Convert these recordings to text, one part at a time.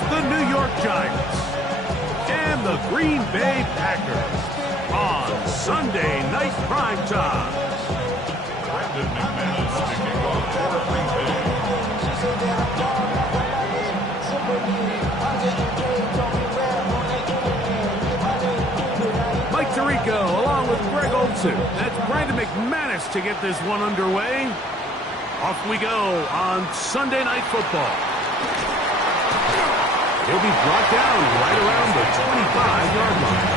It's the New York Giants and the Green Bay Packers on Sunday Night Primetime. Brandon McManus kicking off for Green Bay. Mike Tirico along with Greg Olsen. That's Brandon McManus to get this one underway. Off we go on Sunday Night Football. He'll be brought down right around the 25-yard line.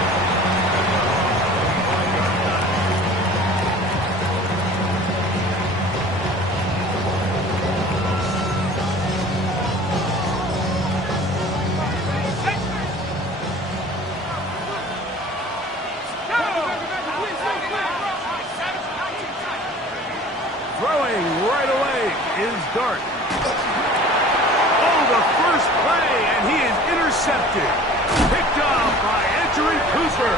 Throwing right away is Dart. Oh, the first play, and he is intercepted. Picked off by Edgerrin Cooper.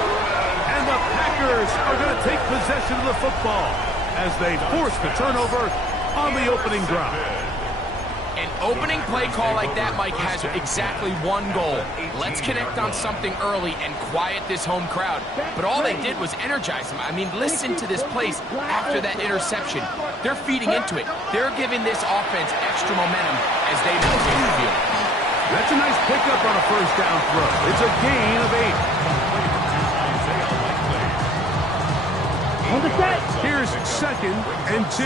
And the Packers are going to take possession of the football as they force the turnover on the opening drive. An opening play call like that, Mike, has exactly one goal. Let's connect on something early and quiet this home crowd. But all they did was energize them. I mean, listen to this place after that interception. They're feeding into it. They're giving this offense extra momentum as they now take the field. That's a nice pickup on a first down throw. It's a gain of 8. On the set. Here's 2nd and 2.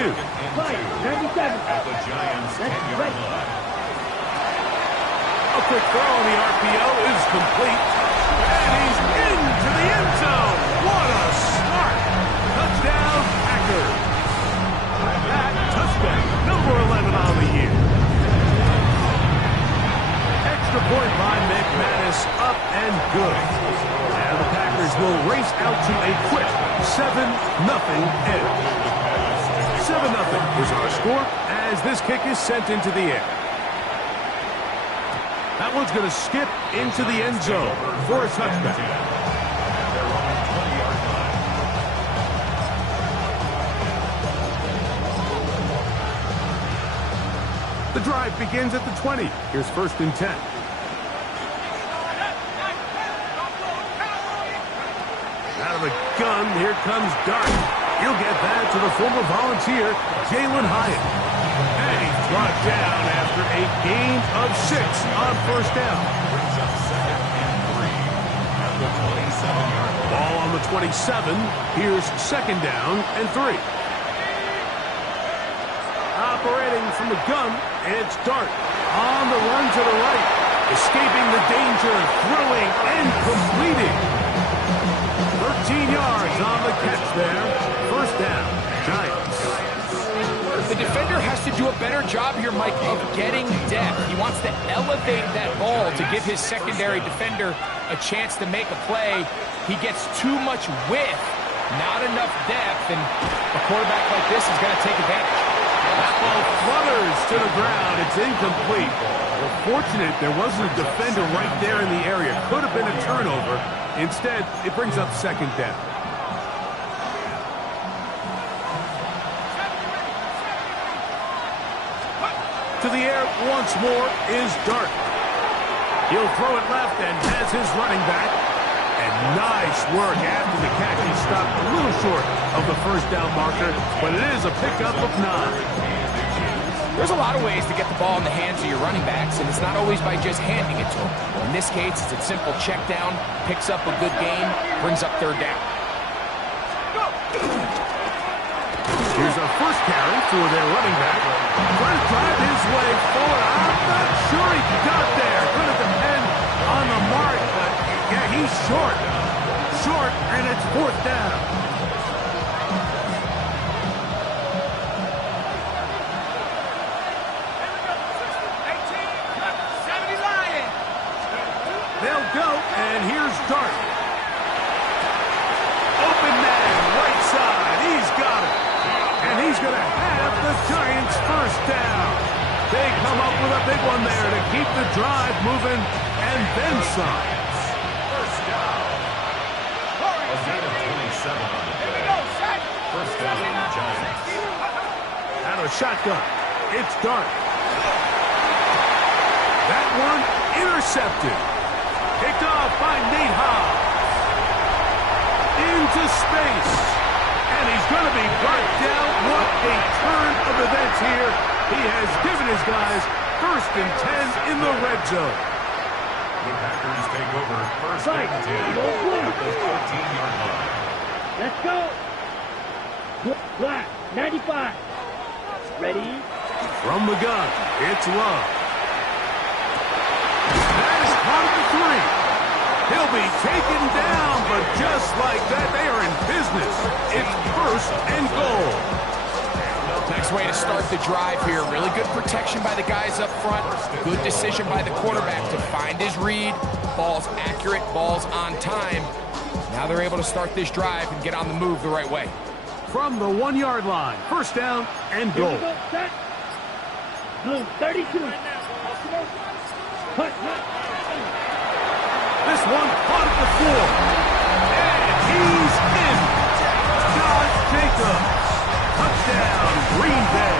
Right, 97. At the Giants' 10-yard line. A quick throw on the RPO is complete. And he's into the end zone. What a start. Touchdown, Packers. That touchdown, number 11 on the year. Extra point by McManus, up and good. And the Packers will race out to a quick 7-0 edge. 7-0 is our score as this kick is sent into the air. That one's going to skip into the end zone for a touchback. The drive begins at the 20. Here's 1st and 10. Out of the gun, here comes Dart. He'll get that to the former Volunteer, Jalin Hyatt. And he's brought down after a gain of 6 on first down. Ball on the 27. Here's 2nd down and 3. Operating from the gun, it's Dart. On the run to the right. Escaping the danger, throwing and completing. 13 yards on the catch there. First down, Giants. The defender has to do a better job here, Mike, of getting depth. He wants to elevate that ball to give his secondary defender a chance to make a play. He gets too much width, not enough depth, and a quarterback like this is going to take advantage. That ball flutters to the ground. It's incomplete. We're fortunate there wasn't a defender right there in the area. Could have been a turnover. Instead, it brings up 2nd down. To the air once more is Dart. He'll throw it left and has his running back. And nice work after the catch. He stopped a little short of the first down marker, but it is a pickup of 9. There's a lot of ways to get the ball in the hands of your running backs, and it's not always by just handing it to them. In this case, it's a simple check down, picks up a good gain, brings up 3rd down. Here's our first carry for their running back. Trying to drive his way forward. I'm not sure he got there. Going to depend on the mark, but yeah, he's short. Short, and it's 4th down. They'll go, and here's Dart. Open man, right side. He's got it. And he's going to have the Giants' first down. They come up with a big one there to keep the drive moving, and then some. First down. A gain of 27 on the play. First down, Giants. Out of a shotgun. It's Dart. That one intercepted. Picked off by Nate Hobbs. Into space. And he's going to be brought down. What a turn of events here. He has given his guys 1st and 10 in the red zone. The Packers take over 1st and 10 at the 14-yard line. Let's go. Black, 95. Ready? From the gun, it's Love. That is part of the 3. He'll be taken down, but just like that, they are in business. It's 1st and goal. Nice way to start the drive here. Really good protection by the guys up front. Good decision by the quarterback to find his read. Ball's accurate, ball's on time. Now they're able to start this drive and get on the move the right way. From the 1-yard line, 1st down and goal. Here we go, set. Blue, 32. Hut. This one caught at the 4. And he's in. Josh Jacobs. Touchdown, Green Bay.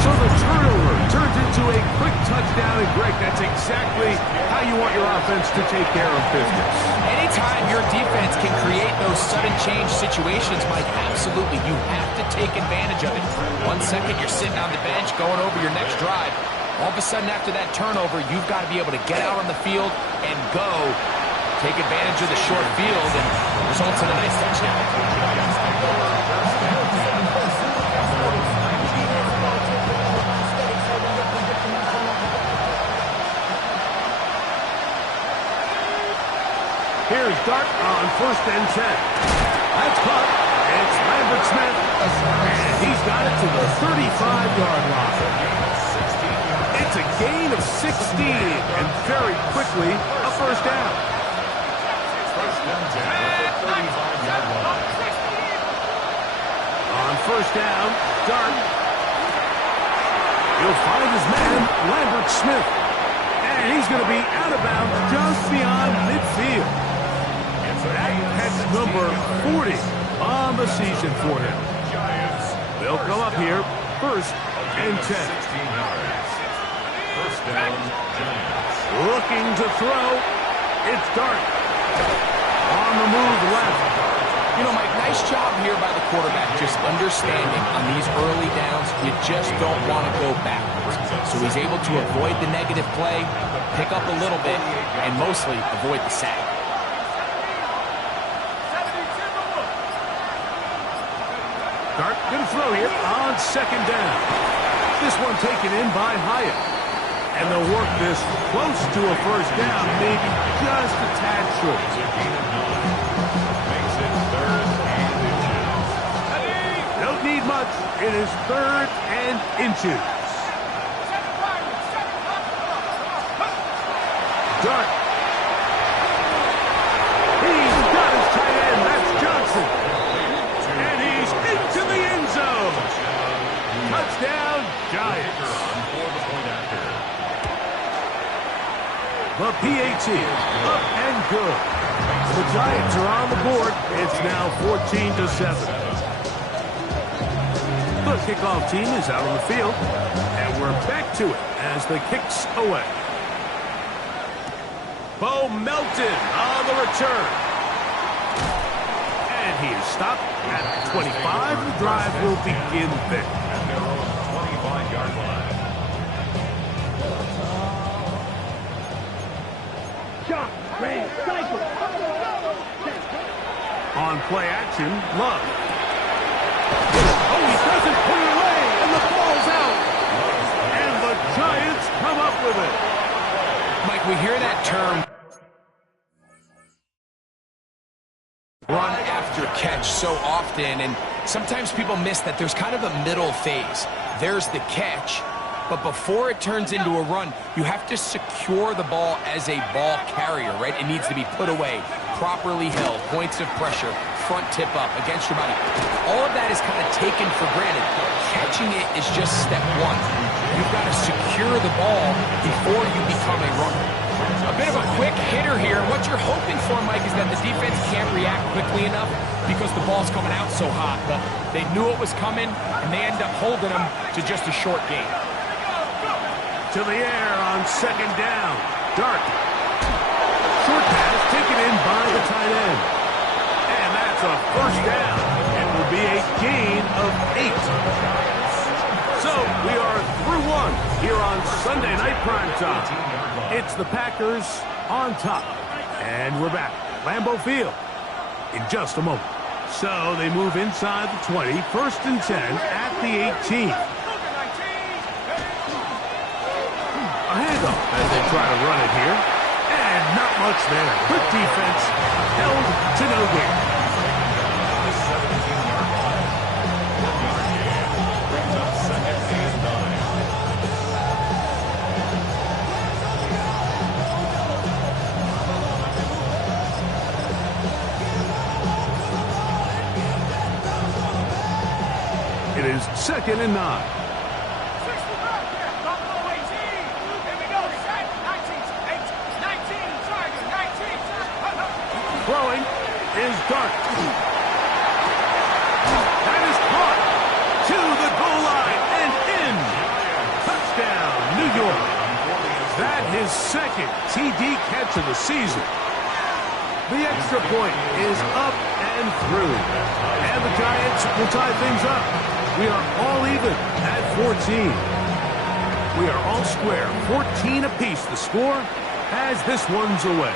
So the turnover turns into a quick touchdown, and Greg, that's exactly how you want your offense to take care of business. Anytime your defense can create those sudden change situations, Mike, absolutely, you have to take advantage of it. 1 second, you're sitting on the bench, going over your next drive. All of a sudden, after that turnover, you've got to be able to get out on the field and go. Take advantage of the short field, and results in a nice touchdown. Here's Dart on 1st and 10. That's caught. It's Lambert Smith. And he's got it to the 35-yard line. It's a gain of 16, and very quickly, a 1st down. 1st and 10 at the 35-yard line. On 1st down, Dart. He'll find his man, Lambert Smith. And he's going to be out of bounds just beyond midfield. That's number 40 on the season for him. They'll come up here 1st and 10. 16 yards. 1st down, Giants. Looking to throw. It's Dart. On the move left. You know, Mike, nice job here by the quarterback, just understanding on these early downs, you just don't want to go backwards. So he's able to avoid the negative play, pick up a little bit, and mostly avoid the sack. Dart going to throw here on 2nd down. This one taken in by Hyatt. And they'll work this close to a 1st down, maybe just a tad short. Makes it 3rd and inches. Don't need much. It is 3rd and inches. Dart. He's got his tight end. That's Johnson. And he's into the end zone. Touchdown, Giants. The PAT up and good. The Giants are on the board. It's now 14-7. The kickoff team is out on the field, and we're back to it as the kick's away. Bo Melton on the return. And he is stopped at 25. The drive will begin there. At their own 25-yard line. Shot, ran, cycle. On play action, Love. Oh, he doesn't put it away, and the ball's out. And the Giants come up with it. Mike, we hear that term, run after catch, so often, and sometimes people miss that there's kind of a middle phase. There's the catch, but before it turns into a run, you have to secure the ball as a ball carrier, right? It needs to be put away, properly held, points of pressure, front tip up against your body. All of that is kind of taken for granted. Catching it is just step one. You've got to secure the ball before you become a runner. A bit of a quick hitter here. What you're hoping for, Mike, is that the defense can't react quickly enough because the ball's coming out so hot. But they knew it was coming, and they end up holding them to just a short gain. to the air on second down. Dark. Short pass taken in by the tight end. And that's a first down. It will be a gain of 8. So we are through one here on Sunday Night Primetime. It's the Packers on top. And we're back. Lambeau Field in just a moment. So they move inside the 20, 1st and 10 at the 18. A handoff as they try to run it here. And not much there. Good defense. Held to no gain. It is 2nd and 9. Throwing is Dark. That is caught to the goal line and in. Touchdown, New York. That his 2nd TD catch of the season. The extra point is up and through. And the Giants will tie things up. We are all even at 14. We are all square, 14 apiece. The score as this one's away.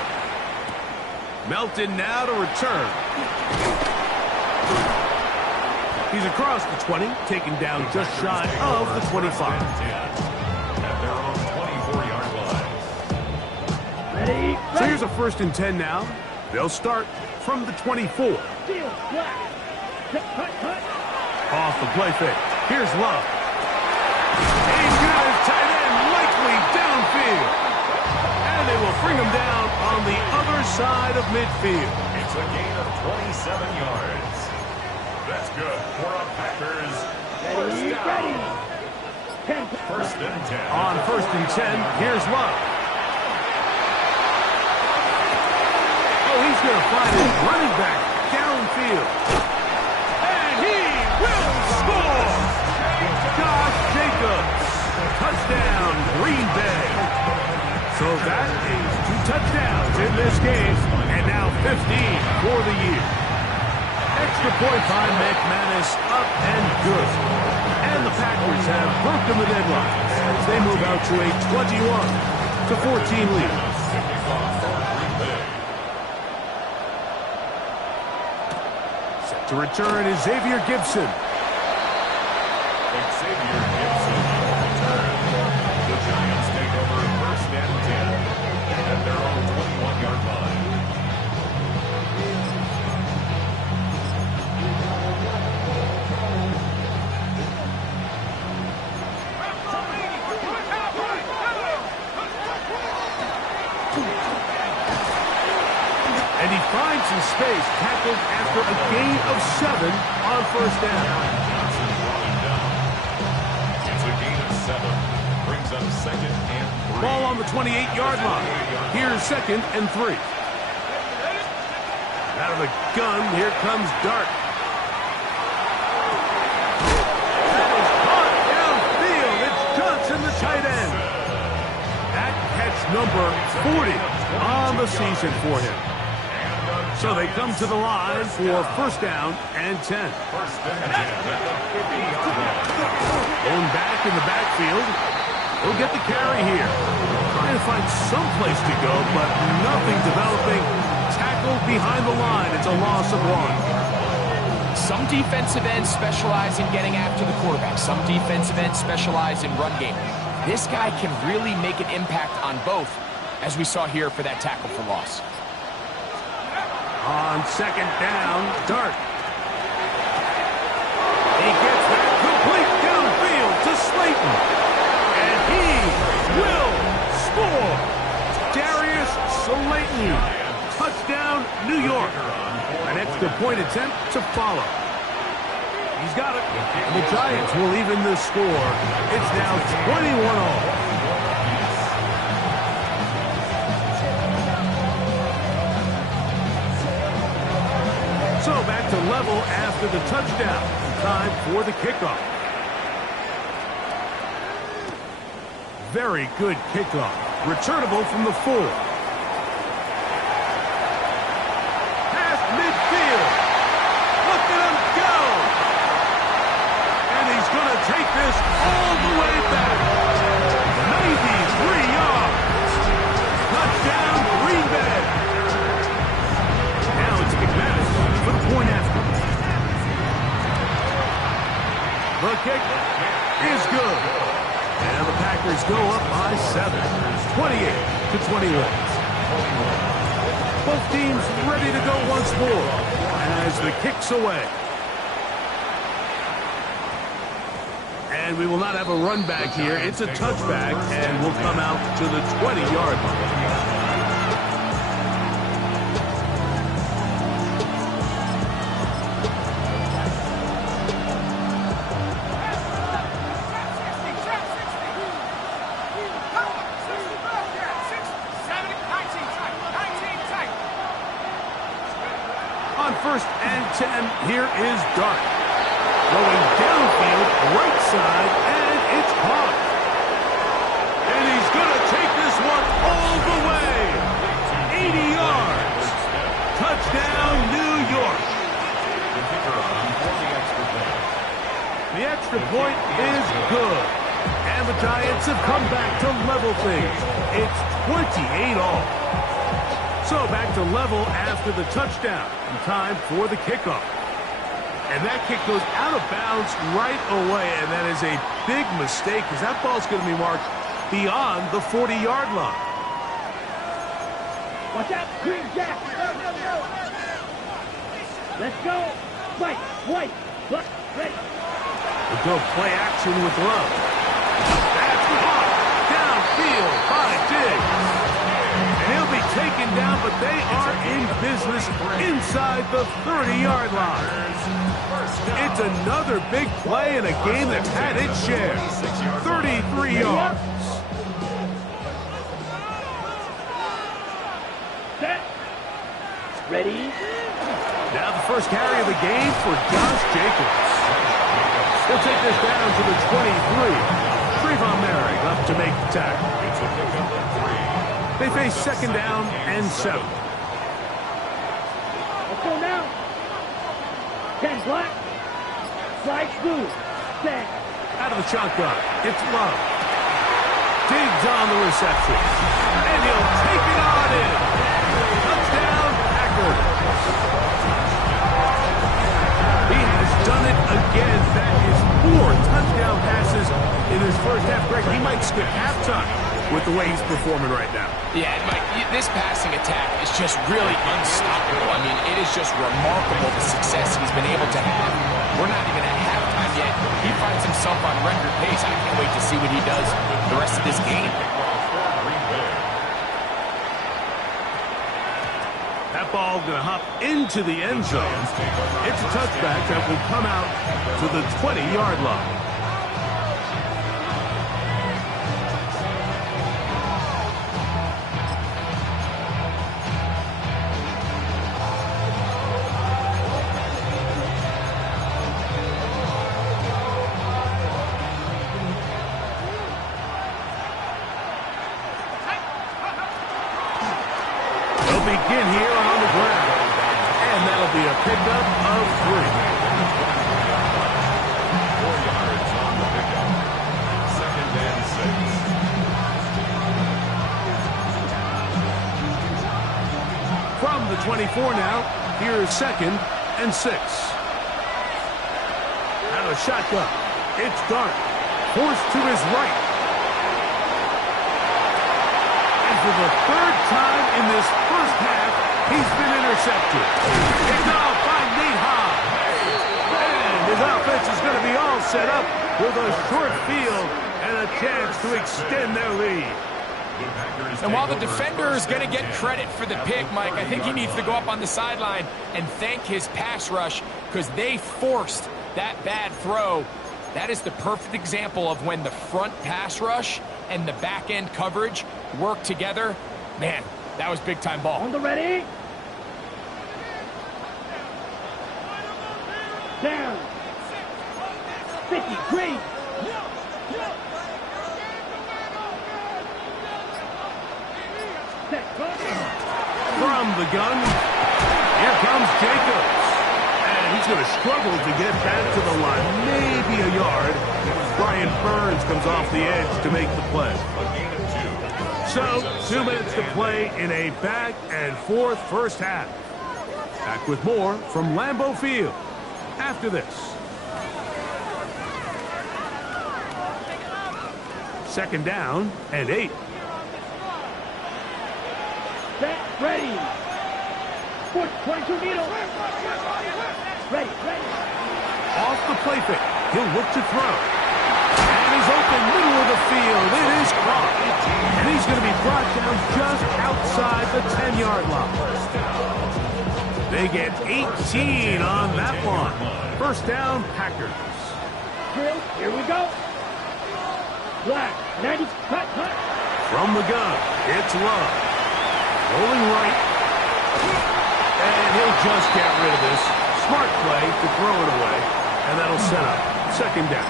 Melton now to return. He's across the 20, taken down just shy of the 25. At their own 24-yard line. Ready? So here's a 1st and 10 now. They'll start from the 24. Field, flat. Cut, cut. Off the play fake. Here's Love. He's got his tight end likely downfield. And they will bring him down on the other side of midfield. It's a gain of 27 yards. That's good for a Packers first Ready, down. ready. 1st and 10. On 1st and 10, here's Love. Oh, he's going to find his running back downfield. And he will score! Josh Jacobs. Touchdown, Green Bay. So that is 2 touchdowns in this game, and now 15 for the year. Extra point by McManus, up and good. And the Packers have broken the deadline as they move out to a 21-14 lead. Set to return is Xavier Gibson. Xavier Gibson on the return. The Giants take over 1st and 10 at their own 21-yard line. And he finds some space, tackled after a gain of 7 on 1st down. Johnson brought him down. It's a gain of 7. Brings up 2nd and 3. Ball on the 28-yard line. Here's 2nd and 3. Out of the gun, here comes Dark. That is caught downfield. It's Johnson, the tight end. That catch number 40 on the season for him. So they come to the line for 1st down and 10. 1st and 10 at the 50-yard line. Going back in the backfield. He'll get the carry here. Trying to find some place to go, but nothing developing. Tackled behind the line. It's a loss of 1. Some defensive ends specialize in getting after the quarterback. Some defensive ends specialize in run game. This guy can really make an impact on both, as we saw here for that tackle for loss. On 2nd down, Dark. He gets that complete downfield to Slayton. And he will score. Darius Slayton. Touchdown, New York. An extra point attempt to follow. He's got it. And the Giants will even the score. It's now 21 all. So back to level after the touchdown. Time for the kickoff. very good kickoff. Returnable from the 4. Past midfield. Look at him go. And he's going to take this all the way back. Maybe 3 yards. Touchdown, Green Bay. Now it's McManus for the point after. The kick is good. And the Packers go up by 7. 28-21. Both teams ready to go once more as the kick's away. And we will not have a run back here. It's a touchback, and will come out to the 20-yard line. On 1st and 10, here is Dart. Going downfield, right side, and it's caught. And he's going to take this one all the way. 80 yards. Touchdown, New York. The extra point is good. And the Giants have come back to level things. It's 28 all. So back to level after the touchdown. And time for the kickoff. And that kick goes out of bounds right away. And that is a big mistake because that ball's going to be marked beyond the 40-yard line. Watch out, Green Jack. Let's go. White, black, ready. We'll go play action with Love. That's caught downfield by Diggs. And he'll be taken down, but they are in business inside the 30-yard line. It's another big play in a game that's had its share. 33 yards. Set. Ready. Now the first carry of the game for Josh Jacobs. He'll take this down to the 23. Trevon Merrick up to make the tackle. They face 2nd down and 7. Let's go now. 10 black. Slide through. Set. Out of the shotgun. It's Love. Diggs on the reception. And he'll take it on in. Touchdown, Packers. He has done it again. That is 4 touchdown passes in his first half. Greg, he might skip halftime with the way he's performing right now. Yeah, Mike, this passing attack is just really unstoppable. I mean, it is just remarkable the success he's been able to have. We're not even at halftime yet. He finds himself on record pace. I can't wait to see what he does the rest of this game. That ball going to hop into the end zone. It's a touchback that will come out to the 20-yard line. Begin here on the ground. And that'll be a pickup of 3. 4 yards on the pickup. 2nd and 6. From the 24 now, here's 2nd and 6. Out of the shotgun. It's Dart. Forced to his right. For the 3rd time in this first half, he's been intercepted. It's off by Nate Hobbs. And his offense is going to be all set up with a short field and a chance to extend their lead. And while the defender is going to get credit for the pick, Mike, I think he needs to go up on the sideline and thank his pass rush because they forced that bad throw. That is the perfect example of when the front pass rush and the back end coverage work together. Man, that was big time ball. On the ready. Down. 50, green. Set. Go. From the gun, here comes Jacobs. And he's going to struggle to get back to the line, maybe a yard. Brian Burns comes off the edge to make the play. So, 2 minutes to play in a back-and-forth first half. Back with more from Lambeau Field after this. Second down and 8. Set. Ready. Foot. 22 needle. Ready. Ready. Off the play fake. He'll look to throw. And he's open middle of the field. It is caught. And he's going to be brought down just outside the 10-yard line. They get 18 on that one. First down, Packers. Drill. Here we go. Black. 90. Cut. From the gun, it's Love. Rolling right. And he'll just get rid of this. Smart play to throw it away. And that'll set up second down.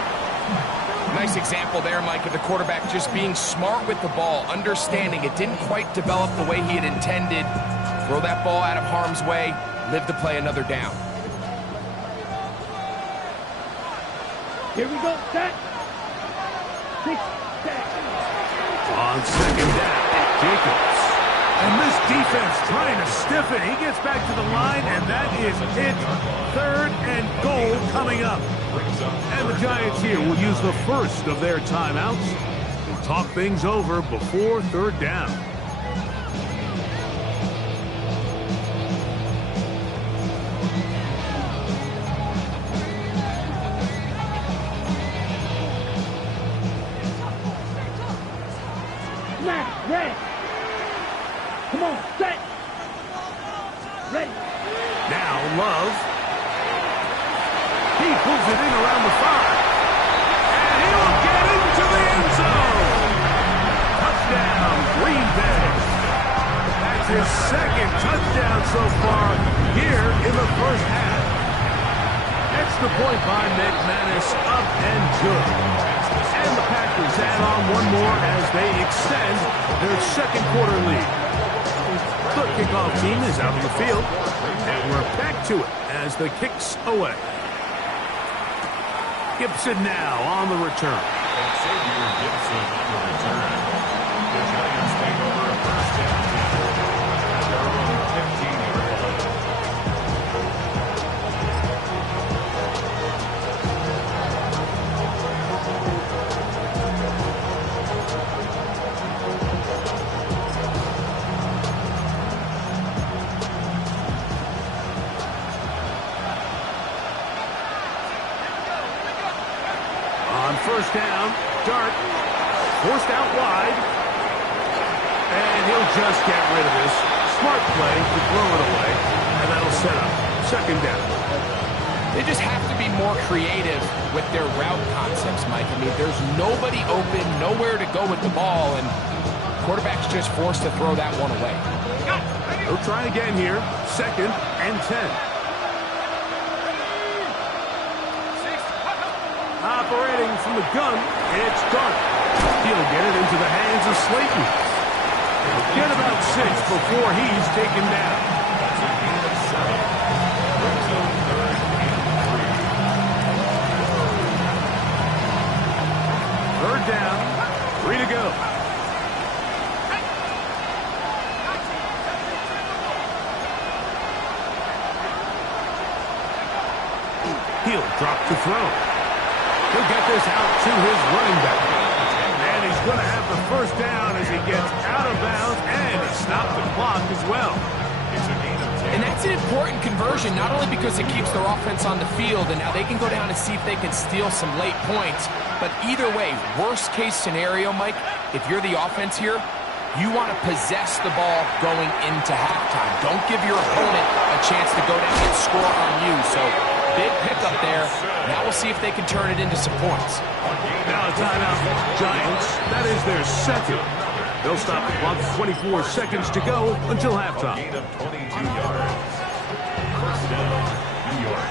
Nice example there, Mike, of the quarterback just being smart with the ball, understanding it didn't quite develop the way he had intended. Throw that ball out of harm's way, live to play another down. Here we go. Set. 6 seconds. On second down, Jacobs. And this defense trying to stiffen. He gets back to the line, and that is it. Third and goal coming up. And the Giants here will use the first of their timeouts to talk things over before third down. Snap. Ready. Come on. Set. Ready. Now Love. He pulls it in around the 5. And he'll get into the end zone. Touchdown, Green Bay. That's his second touchdown so far here in the first half. Extra point by McManus, up and good. And the Packers add on one more as they extend their second quarter lead. The kickoff team is out on the field, and we're back to it as the kick's away. Gibson now on the return. Xavier Gibson on the return. The Giants take over a first down. Their own 15-yard line. First down, Dart, forced out wide, and he'll just get rid of this. Smart play to throw it away, and that'll set up second down. They just have to be more creative with their route concepts, Mike. I mean, there's nobody open, nowhere to go with the ball, and quarterback's just forced to throw that one away. He'll try again here, second and 10. Operating from the gun, it's Dart. He'll get it into the hands of Slayton. He'll get about 6 before he's taken down. That's a gain of 7. Brings up third and 3. Third down, 3 to go. He'll drop to throw. He'll get this out to his running back. And he's going to have the first down as he gets out of bounds, and he stopped the clock as well. It's a gain of 10. And that's an important conversion, not only because it keeps their offense on the field, and now they can go down and see if they can steal some late points. But either way, worst case scenario, Mike, if you're the offense here, you want to possess the ball going into halftime. Don't give your opponent a chance to go down and score on you. So big pickup there. Now we'll see if they can turn it into some points. Now a timeout for the Giants. That is their second. They'll stop the clock 24 seconds to go until halftime. Gain of 22 yards. First down, New York.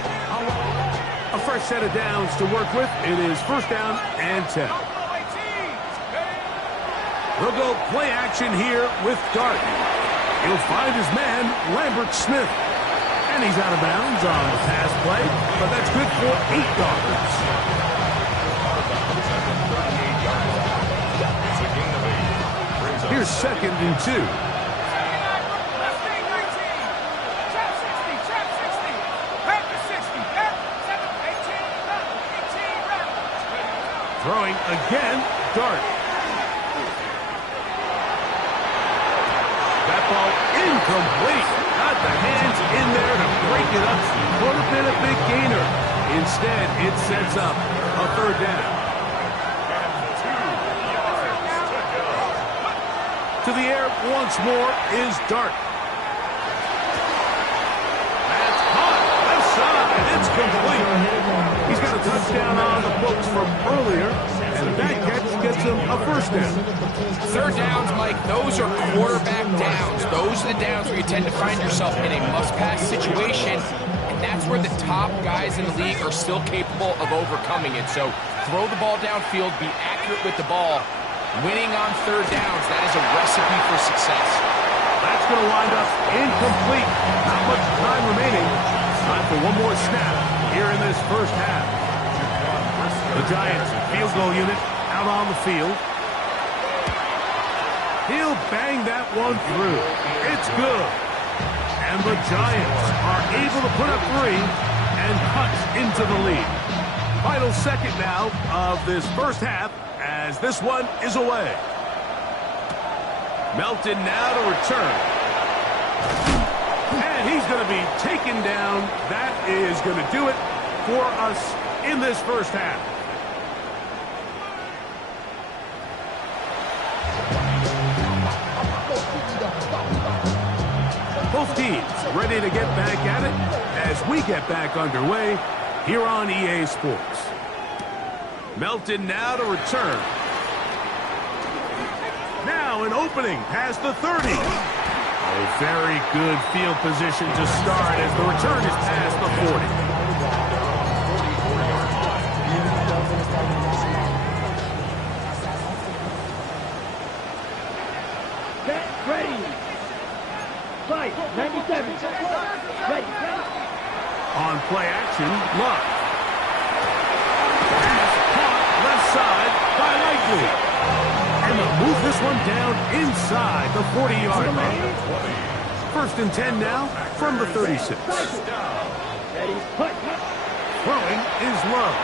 A fresh set of downs to work with. It is first down and 10. They'll go play action here with Dart. He'll find his man, Lambert Smith. And he's out of bounds on the pass play, but that's good for 8 yards. Here's 2nd and 2. Throwing again, Dart. That ball incomplete. Got the hands in there to break it up. Could have been a big gainer. Instead, it sets up a 3rd down. To the air once more is Dart. That's caught. Left side. It's complete. He's got a touchdown on the books from earlier, and that catch gets him a 1st down. 3rd downs, Mike, those are quarterback downs. Those are the downs where you tend to find yourself in a must-pass situation, and that's where the top guys in the league are still capable of overcoming it. So throw the ball downfield, be accurate with the ball. Winning on 3rd downs, that is a recipe for success. That's going to wind up incomplete. Not much time remaining. Time for one more snap here in this 1st half. The Giants field goal unit out on the field. He'll bang that one through. It's good. And the Giants are able to put up 3 and cut into the lead. Final 2nd now of this 1st half as this one is away. Melton now to return. And he's going to be taken down. That is going to do it for us in this 1st half. Both teams ready to get back at it as we get back underway here on EA Sports. Melton now to return. Now an opening past the 30. A very good field position to start as the return is past the 40. Set, ready. Fight, 97. Ready. On play action, Love. Pass caught left side by Likely. And they'll move this one down inside the 40-yard line. 1st and 10 now from the 36. Ready, put. Throwing is Love.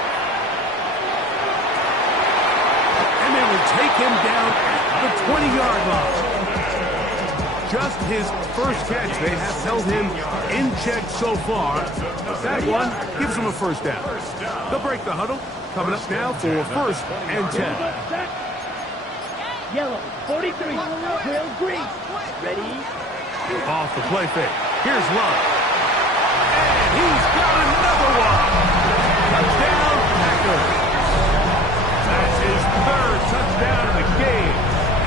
And they will take him down at the 20-yard line. Just his 1st catch. They have held him in check so far. That one gives him a 1st down. They'll break the huddle. Coming up now for 1st and 10. Yellow, 43. Drill green. Ready. Off the play fake. Here's Love. And he's got another one. Touchdown, Packers. That's his 3rd touchdown of the game.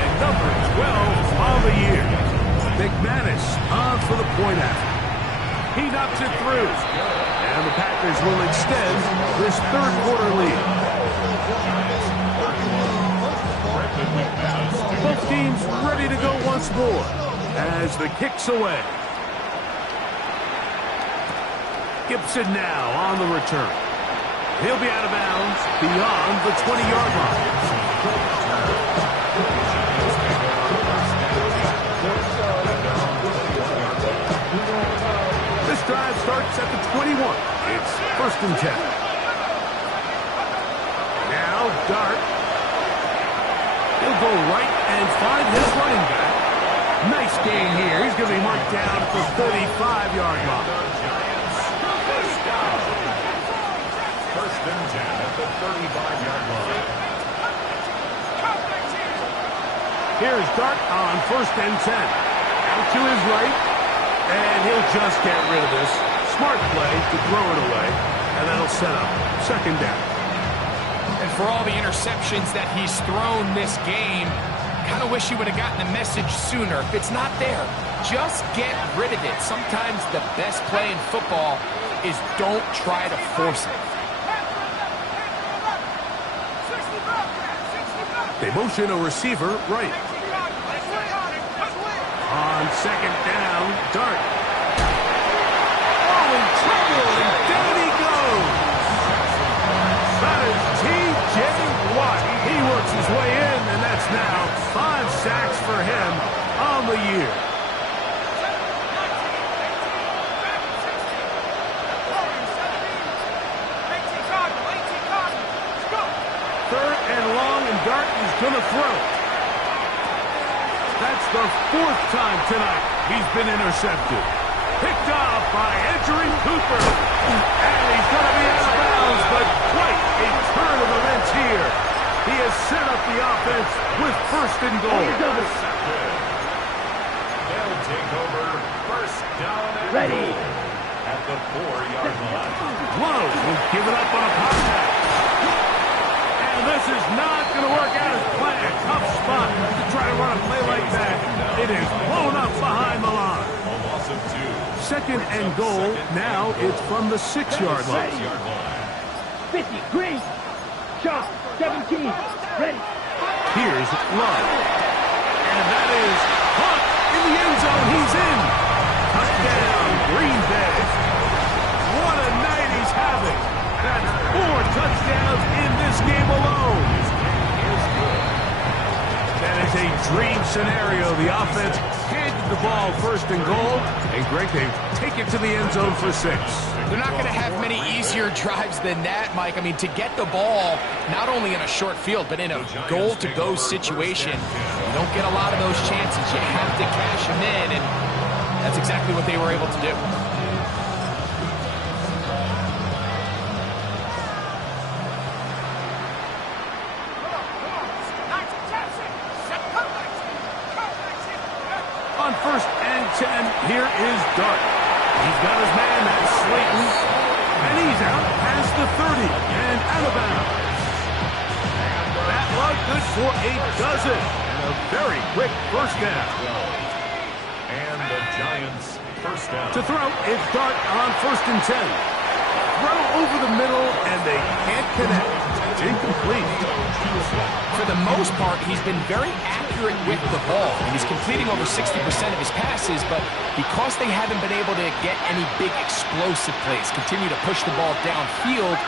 And number 12 on the year. McManus on for the point after. He knocks it through. And the Packers will extend this 3rd quarter lead. Both teams ready to go once more as the kick's away. Gibson now on the return. He'll be out of bounds beyond the 20-yard line. This drive starts at the 21. It's 1st and 10. Now Dart. He'll go right and find his running back. Nice gain here. He's going to be marked down at the 35-yard line. 1st and 10 at the 35-yard line. Here's Dart on 1st and 10. Out to his right, and he'll just get rid of this. Smart play to throw it away, and that'll set up 2nd down. And for all the interceptions that he's thrown this game, kind of wish he would have gotten the message sooner. If it's not there, just get rid of it. Sometimes the best play in football is don't try to force it. They motion a receiver right. on second down. Dart. Oh, in trouble, and down he goes. That is T.J. Watt. He works his way in, and that's now 5 sacks for him on the year. Third and long, and Dart is going to throw. That's the 4th time tonight he's been intercepted. Picked off by Edgerrin Cooper. And he's going to be out of bounds, but quite a turn of events here. He has set up the offense with 1st and goal. They'll take over 1st down and Ready. goal at the 4-yard line. Lowe will give it up on a pop pass. And this is not going to work out as planned. Tough spot to try to run a play like that. It is blown up behind the line. A loss of 2. 2nd and goal. Now it's from the 6-yard line. 6-yard line. 50, green. Shot, 17. Ready. Here's Love. And that is caught in the end zone. He's in. Touchdown, Green Bay. What a night he's having. That's 4 touchdowns in this game alone. That is a dream scenario. The offense handed the ball 1st and goal. And Greg, they take it to the end zone for 6. They're not going to have many easier drives than that, Mike. I mean, to get the ball, not only in a short field, but in a goal-to-go situation, you don't get a lot of those chances. You have to cash them in, and that's exactly what they were able to do. On 1st and 10, here is Dart. He's got his man, that's Slayton. And he's out past the 30 and out of bounds. That was good for a dozen. And a very quick 1st down. And the Giants 1st down. To throw, it's Dart on 1st and 10. Throw over the middle, and they can't connect. It's incomplete. For the most part, he's been very accurate with the ball, and he's completing over 60% of his passes, but because they haven't been able to get any big explosive plays, continue to push the ball downfield,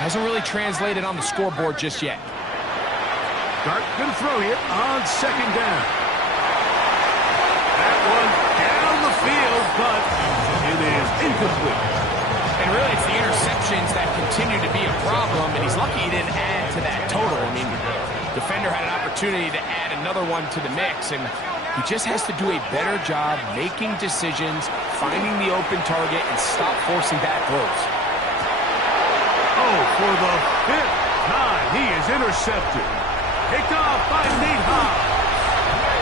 hasn't really translated on the scoreboard just yet. Dart going to throw here on 2nd down. That one down the field, but it is incomplete. And really, it's the interceptions that continue to be a problem, and he's lucky he didn't add to that total. I mean, defender had an opportunity to add another one to the mix, and he just has to do a better job making decisions, finding the open target, and stop forcing bad throws. Oh, for the 5th time, he is intercepted. Picked off by Nate Hobbs.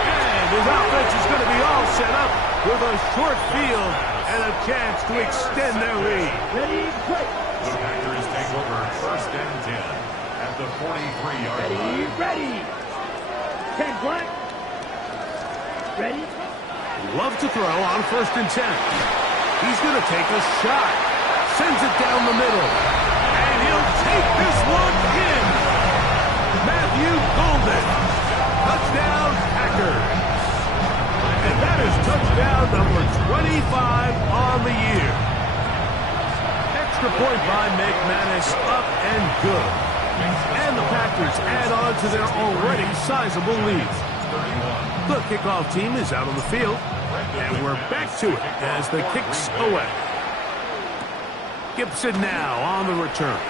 And his offense is going to be all set up with a short field and a chance to extend their lead. Ready, play. The Packers take over 1st and 10 at the 43-yard line. Ready. 10, black. Ready. Love to throw on 1st and 10. He's going to take a shot. Sends it down the middle. And he'll take this one in. Matthew Golden. Touchdown, Packers. And that is touchdown number 25 on the year. Extra point by McManus, up and good. And the Packers add on to their already sizable lead. The kickoff team is out on the field, and we're back to it as the kick's away. Gibson now on the return.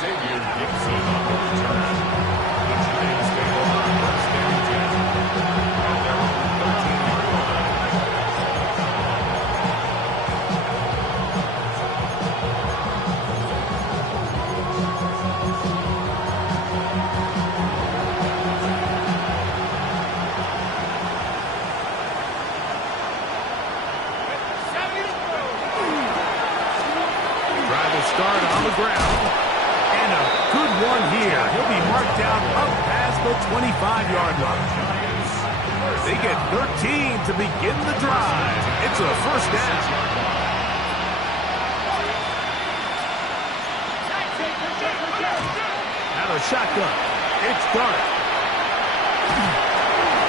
Xavier Gibson on the return. The Giants take over 1st and 10 at their own 13-yard line. Start on the ground. And a good one here. He'll be marked down up past the 25-yard line. They get 13 to begin the drive. It's a 1st down. Out of shotgun. It's Dart.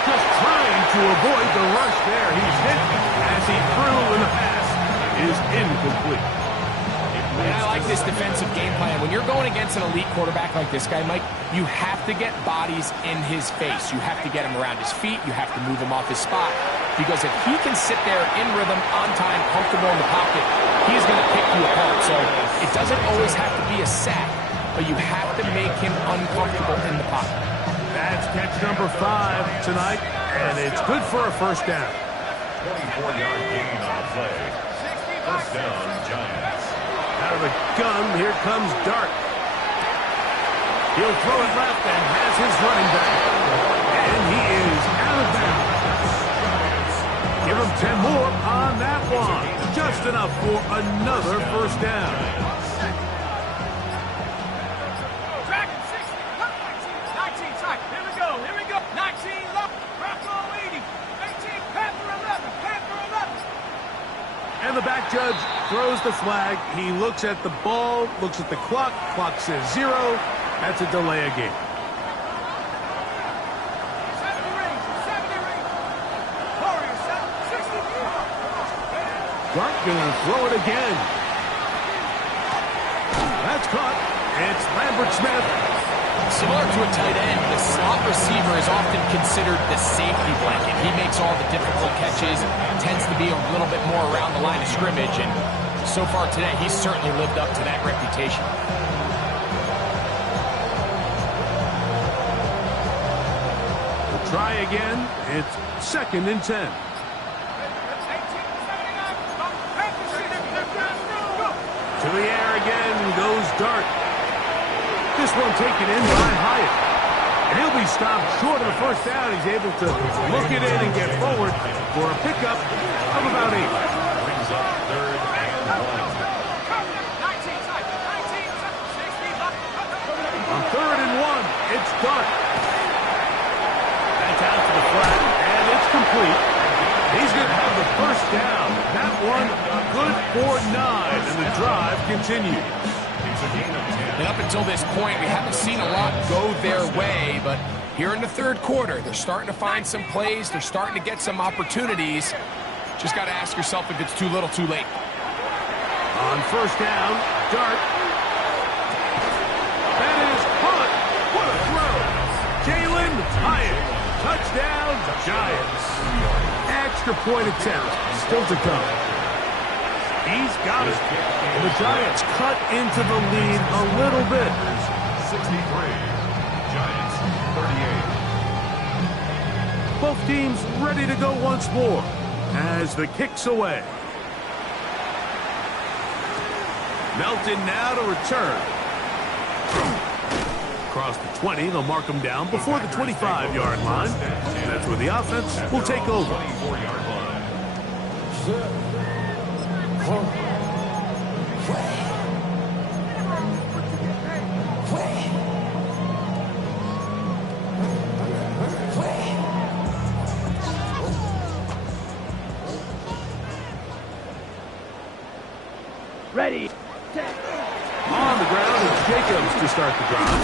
Just trying to to avoid the rush there. He's hit as he threw, and the pass is incomplete. And I like this defensive game plan. When you're going against an elite quarterback like this guy, Mike, you have to get bodies in his face. You have to get him around his feet. You have to move him off his spot. Because if he can sit there in rhythm, on time, comfortable in the pocket, he's going to pick you apart. So it doesn't always have to be a sack, but you have to make him uncomfortable in the pocket. That's catch number 5 tonight, and it's good for a first down. 24-yard gain on the play. First down, Giants. Out of the gun, here comes Dart. He'll throw it left and has his running back. And he is out of bounds. Give him 10 more on that one. Just enough for another first down. Dragon 60, 19 side. Here we go. 19 left. Bronco 80. 18, Panther 11. Panther 11. And the back judge throws the flag. He looks at the ball, looks at the clock. Clock says 0. That's a delay of game. 70 rings. Warriors 60. Dart gonna throw it again. That's caught. It's Lambert Smith. Similar to a tight end, the slot receiver is often considered the safety blanket. He makes all the difficult catches, tends to be a little bit more around the line of scrimmage, and so far today, he's certainly lived up to that reputation. We'll try again. It's 2nd and 10. 18, 79. Panther 60. To the air again goes Dart. This one taken in by Hyatt. And he'll be stopped short of the first down. He's able to look it in and get forward for a pickup of about 8. Brings up 3rd and 1. 19 side. 60. On 3rd and 1, it's Dart. That's out to the flat, and it's complete. He's going to have the first down. That one good for 9, and the drive continues. It's a gain of 10. And up until this point, we haven't seen a lot go their way, but here in the 3rd quarter, they're starting to find some plays. They're starting to get some opportunities. Just got to ask yourself if it's too little, too late. On first down, Dart. That is caught. What a throw. Jalen Hyatt. Touchdown, Giants. Extra point attempt. Still to come. He's got it. And the Giants cut into the lead a little bit. 63. Giants 38. Both teams ready to go once more as the kick's away. Melton now to return. Across the 20, they'll mark him down before the 25-yard line. And that's where the offense will take over. 24-yard line. Ready. On the ground, it's Jacobs to start the drive.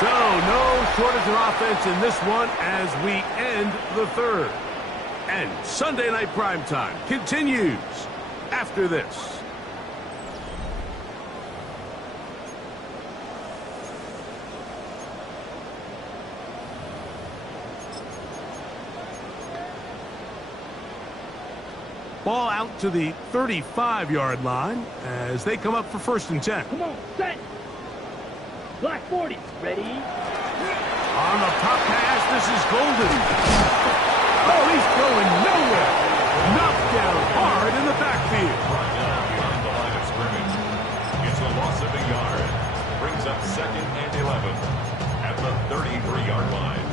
So, no shortage of offense in this one as we end the 3rd. And Sunday Night Primetime continues after this. Ball out to the 35-yard line as they come up for 1st and 10. Come on, set. Black 40. Ready. On the pop pass, this is Golden. Oh, he's going nowhere. Knocked down hard in the backfield. Brought down beyond the line of scrimmage. It's a loss of a yard. Brings up 2nd and 11 at the 33-yard line.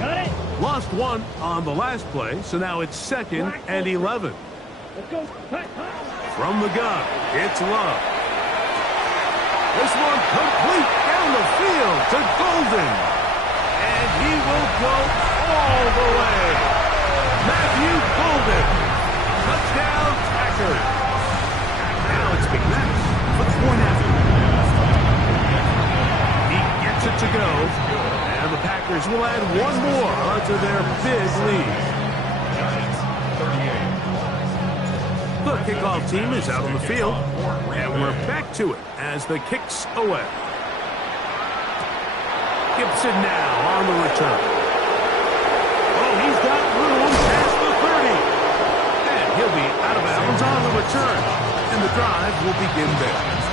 Got it. Lost 1 on the last play, so now it's 2nd and 11. Let's go. Hut, hut. From the gun, it's Love. This one complete down the field to Golden. And he will go all the way. Matthew Golden. Touchdown, Packers. Now it's McManus Packers will add one more onto their big lead. Giants, 38. The kickoff team is out on the field, and we're back to it as the kick's away. Gibson now on the return. Oh, he's got room past the 30. And he'll be out of bounds on the return, and the drive will begin there.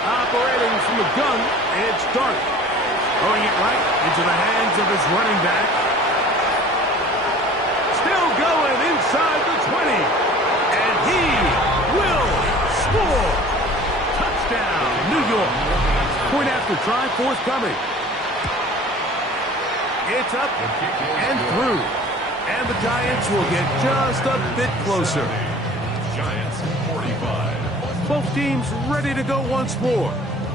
Operating from the gun, it's Dark. Throwing it right into the hands of his running back. Still going inside the 20. And he will score. Touchdown, New York. Point after try forthcoming. It's up and through. And the Giants will get just a bit closer. Giants, 45. Both teams ready to go once more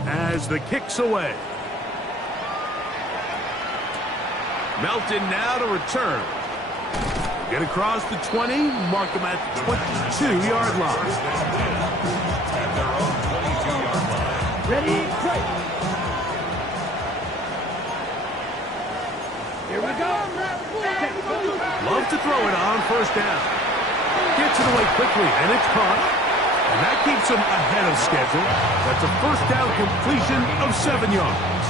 as the kick's away. Melton now to return. Get across the 20, mark him at the 22-yard line. At their own 22-yard line. Ready, play. Here we go. Love to throw it on first down. Gets it away quickly, and it's caught. And that keeps him ahead of schedule. That's a first down completion of 7 yards.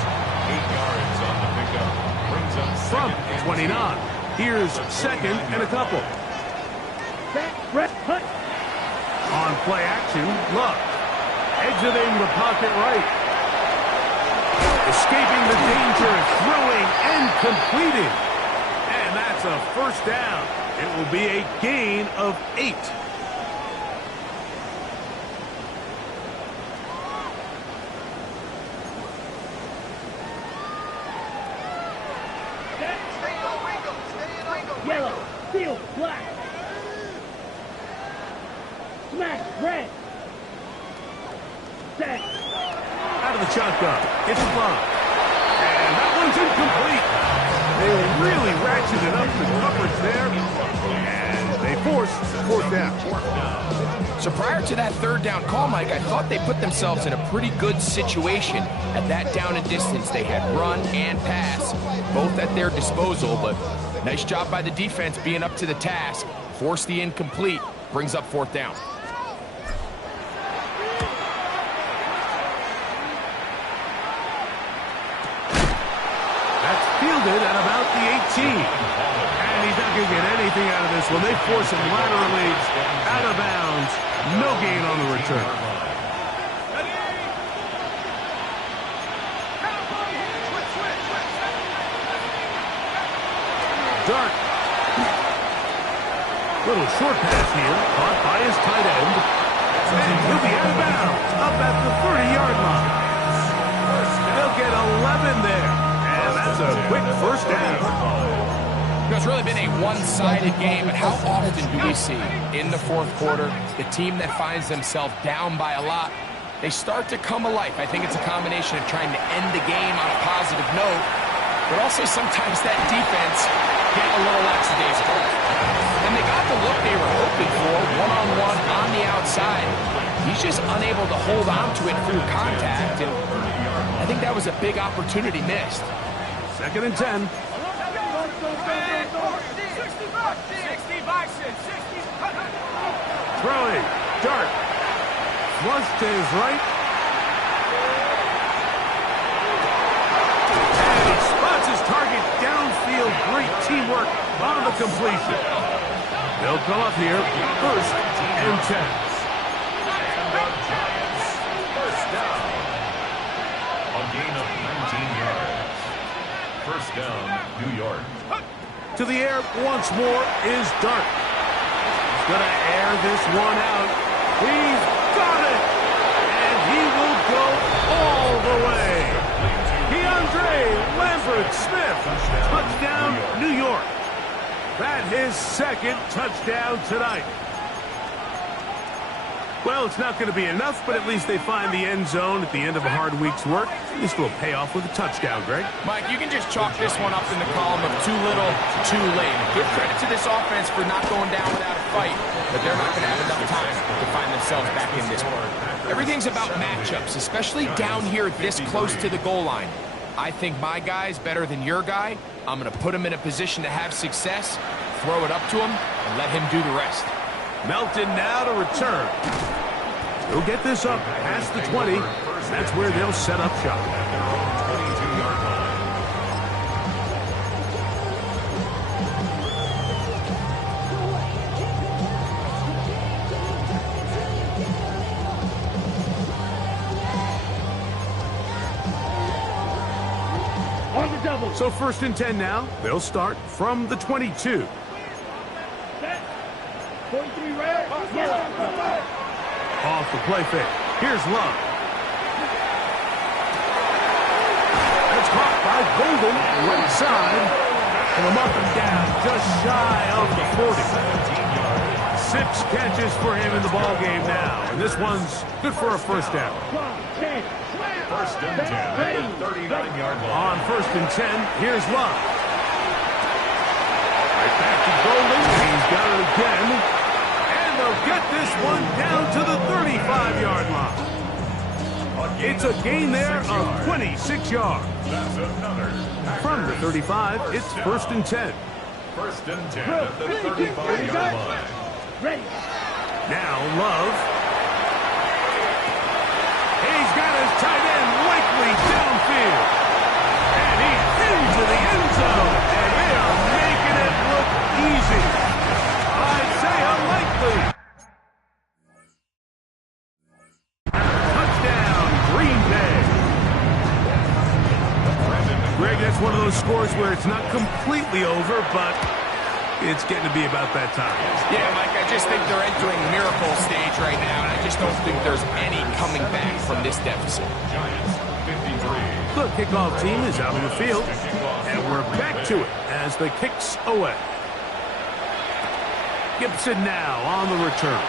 8 yards on the pickup. Brings up From second and 29. Here's second and a couple. Back, Brett, hunt. On play action, Love. Exiting the pocket right. Escaping the danger, throwing and completing. And that's a first down. It will be a gain of 8. Yellow, field, black. Smack, red. Set. Out of the shotgun. It's blocked. And that one's incomplete. They really ratcheted up the coverage there. And they forced fourth down. So prior to that third down call, Mike, I thought they put themselves in a pretty good situation at that down and distance. They had run and pass, both at their disposal, but nice job by the defense being up to the task. Force the incomplete, brings up fourth down. That's fielded at about the 18. And he's not going to get anything out of this one. They force him laterally out of bounds. No gain on the return. Dark. Little short pass here, caught by his tight end. And he'll be out of bounds, up at the 30-yard line. They'll get 11 there. And that's a quick first down. It's really been a one-sided game, but how often do we see in the fourth quarter the team that finds themselves down by a lot, they start to come alive. I think it's a combination of trying to end the game on a positive note, but also sometimes that defense get a little lackadaisical. And they got the look they were hoping for, one-on-one on the outside. He's just unable to hold on to it through contact, and I think that was a big opportunity missed. Second and 10. 60 Bison, 60. Throwing. Dark. Flush to his right. And he spots his target downfield. Great teamwork on the completion. They'll come up here. First and 10. First down. A gain of 19 yards. First down, New York. To the air once more is Dark. He's going to air this one out. He's got it! And he will go all the way. DeAndre Lambert-Smith, touchdown, New York. That his second touchdown tonight. Well, it's not going to be enough, but at least they find the end zone at the end of a hard week's work. This will pay off with a touchdown, Greg. Mike, you can just chalk this one up in the column of too little, too late. Give credit to this offense for not going down without a fight, but they're not going to have enough time to find themselves back in this one. Everything's about matchups, especially down here this close to the goal line. I think my guy's better than your guy. I'm going to put him in a position to have success, throw it up to him, and let him do the rest. Melton now to return. He'll get this up past the 20. That's where they'll set up shop. At their own 22-yard line. On the double. So 1st and 10 now. They'll start from the 22. Set. 43 red. Yellow. Off the play fake. Here's Love. That's caught by Golden, right side. From up and down, just shy of the 40. 6 catches for him in the ball game now. And this one's good for a first down. 10. First and 10 at the 39-yard line. On 1st and 10, here's Love. Right back to Golden. He's got it again. And they'll get this one down to the 35-yard line. It's a gain there of 26 yards. That's another. From the 35, it's 1st and 10. First and 10 at the 35-yard line. Ready. Now Love. He's got his tight end likely downfield. And he's into the end zone. And they are making it look easy. I'd say unlikely. Touchdown, Green Bay. Greg, that's one of those scores where it's not completely over, but it's getting to be about that time. Yeah, Mike, I just think they're entering miracle stage right now, and I just don't think there's any coming back from this deficit. Giants, 53. The kickoff team is out on the field, and we're back to it as the kicks away. Gibson now on the return.